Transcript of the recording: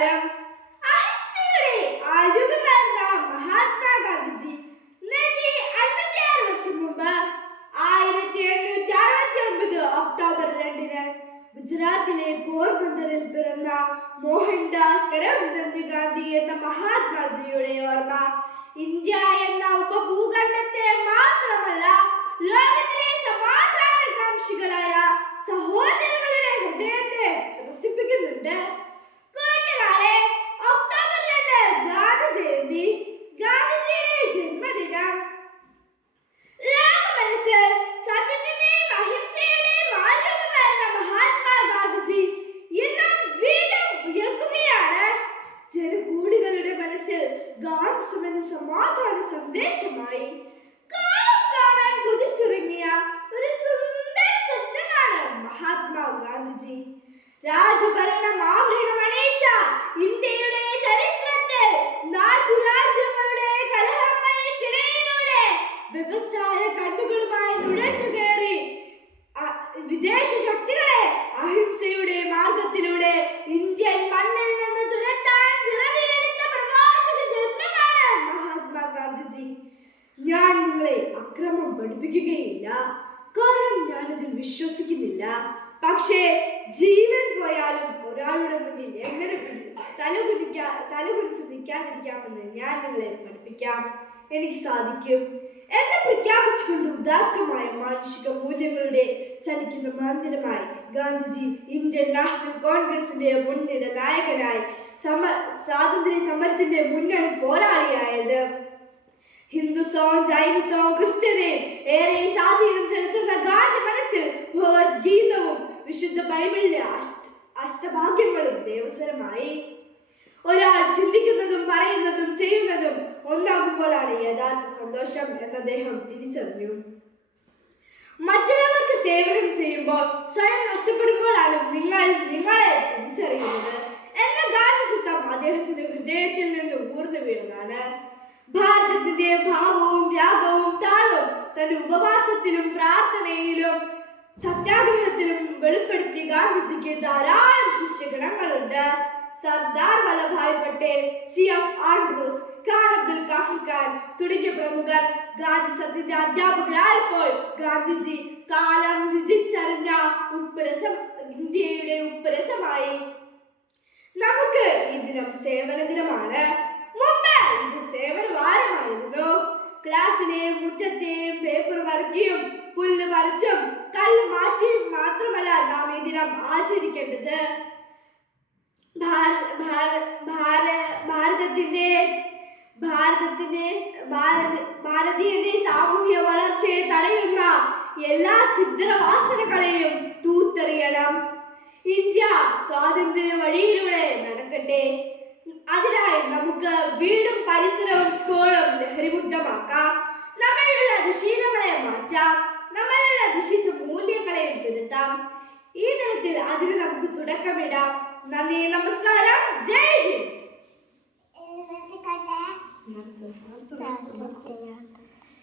നമസ്കാരം അഹിംസയുടെ. അഴിവുകാരന മഹാത്മാഗാന്ധിജി? നൂറ്റി അൻപത്തിയാറ് വർഷം മുമ്പ് ആയിരത്തി എണ്ണൂറ്റി അറുപത്തി ഒൻപത് ഒക്ടോബർ രണ്ടിന് ഗുജറാത്തിലെ പോർബന്ദറിൽ പിറന്ന മോഹൻദാസ് കരംചന്ദ് ഗാന്ധി എന്ന മഹാത്മാജിയുടെ ഓർമ്മ. ഇന്ത്യ എന്ന ഉപഭൂഖണ്ഡത്തെ മാത്രമല്ല ലോകത്തിലെ സമാധാനകാംക്ഷികളായ സഹോദരങ്ങളുടെ ഹൃദയത്തെ ത്രസിപ്പിക്കുന്നുണ്ട് കൂട്ടുകാരെ ഒക്ടോബർ രണ്ട് ഗാന്ധി ജയന്തി ഗാന്ധിജിയുടെ ജന്മദിനം. ലോകമനസ്സിൽ സത്യത്തിന്റെയും അഹിംസയുടെയും മാർഗമായിരുന്ന മഹാത്മാഗാന്ധിജി ഇന്നും വീണ്ടും ഉയർക്കുകയാണ്. ജനകൂടികളുടെ മനസ്സിൽ ഗാന്ധിസം എന്ന സമാധാന സന്ദേശമായി. കാലം കാണാൻ കുതിച്ചിറങ്ങിയ ഒരു സുന്ദര സ്വപ്നമാണ് മഹാത്മാ ഗാന്ധിജി. രാജഭരണം വ്യവസായ കണ്ണുകളുമായി നുഴഞ്ഞു കയറി. വിദേശ ശക്തികളെ അഹിംസയുടെ മാർഗത്തിലൂടെ ഇന്ത്യൻ മണ്ണിൽ നിന്ന് തുരത്താൻ പിറവിയെടുത്ത പ്രവാചക ജന്മമാണ് മഹാത്മാഗാന്ധിജി ഞാൻ നിങ്ങളെ അക്രമം പഠിപ്പിക്കുകയില്ല. കാരണം ഞാനതിൽ വിശ്വസിക്കുന്നില്ല. പക്ഷേ ജീവൻ പോയാലും ഒരാളുടെ മുന്നിൽ എങ്ങനെ തലകുനിക്കാ തലകുനിച്ച് നിൽക്കാതിരിക്കാമെന്ന് ഞാൻ നിങ്ങളെ പഠിപ്പിക്കാം. എനിക്ക് സാധിക്കും. എന്നെ പ്രഖ്യാപിച്ചുകൊണ്ട് ഉദാത്തമായ മാനുഷിക മൂല്യങ്ങളുടെ ചലിക്കുന്ന മന്ദിരമായി ഗാന്ധിജി ഇന്ത്യൻ നാഷണൽ കോൺഗ്രസിന്റെ മുൻനിര നായകനായി സമ സ്വാതന്ത്ര്യ സമരത്തിന്റെ മുന്നണി പോരാളിയായത്. ഹിന്ദുസവും ജൈനിസവും ക്രിസ്ത്യനെയും ഏറെ സ്വാധീനം ചെലുത്തുന്ന ഗാന്ധി മനസ്സിൽ ഭഗവത്ഗീതവും വിശുദ്ധ ബൈബിളിലെ അഷ്ട അഷ്ടഭാഗ്യങ്ങളും ദേവസ്വരമായി. ഒരാൾ ചിന്തിക്കുന്നതും പറയുന്നതും ചെയ്യുന്നതും ഒന്നാകുമ്പോഴാണ് യഥാർത്ഥ സന്തോഷം എന്ന് അദ്ദേഹം തിരിച്ചറിഞ്ഞു. മറ്റുള്ളവർക്ക് സേവനം ചെയ്യുമ്പോൾ സ്വയം നഷ്ടപ്പെടുമ്പോഴാണ് നിങ്ങൾ നിങ്ങളെ തിരിച്ചറിയുന്നത് എന്ന ഗാന്ധിചിത്രം അദ്ദേഹത്തിന്റെ ഹൃദയത്തിൽ നിന്ന് ഊർന്നു വീണതാണ് ഭാരതത്തിന്റെ ഭാവവും രാഗവും താളവും തന്റെ ഉപവാസത്തിലും പ്രാർത്ഥനയിലും സത്യാഗ്രഹത്തിലും വെളിപ്പെടുത്തി ഗാന്ധിജിക്ക് ധാരാളം Sardar Vallabhbhai Patel C F Andrews Khan Abdul Ghaffar Khan തുടങ്ങിയ പ്രമുഖർ ഗാന്ധി സത്യന്റെ അധ്യാപകരായപ്പോൾ ഗാന്ധിജി കാലം രുചിച്ചറിഞ്ഞ ഉപ്പരസം ഇന്ത്യയുടെ ഉപ്പരസമായി. നമുക്ക് ഈ ദിനം സേവന ദിനമാണ്. മുമ്പ് ഇത് സേവന വാരമായിരുന്നു. ക്ലാസ്സിലെയും മുറ്റത്തെയും പേപ്പർ വർക്കിയും പുല്ല് പറിച്ചും കല്ല് മാറ്റിയും മാത്രമല്ല നാം ഈ ദിനം ആചരിക്കേണ്ടത്. ഭാരതത്തിന്റെ ഭാരതീയന്റെ സാമൂഹ്യ വളർച്ചയെ തടയുന്ന എല്ലാ ഛിദ്രവാസനകളെയും തൂത്തെറിയണം. ഇന്ത്യ സ്വാതന്ത്ര്യ വഴിയിലൂടെ നടക്കട്ടെ. അതിനായി നമുക്ക് വീടും പരിസരവും സ്കൂളും ലഹരിമുക്തമാക്കാം. നമ്മളിലുള്ള ദുശീലങ്ങളെ മാറ്റാം. നമ്മളിലുള്ള ദുഷിച്ച മൂല്യങ്ങളെയും തിരുത്താം. ഈ തരത്തിൽ അതിന് നമുക്ക് തുടക്കമിടാം. നന്ദി നമസ്കാരം.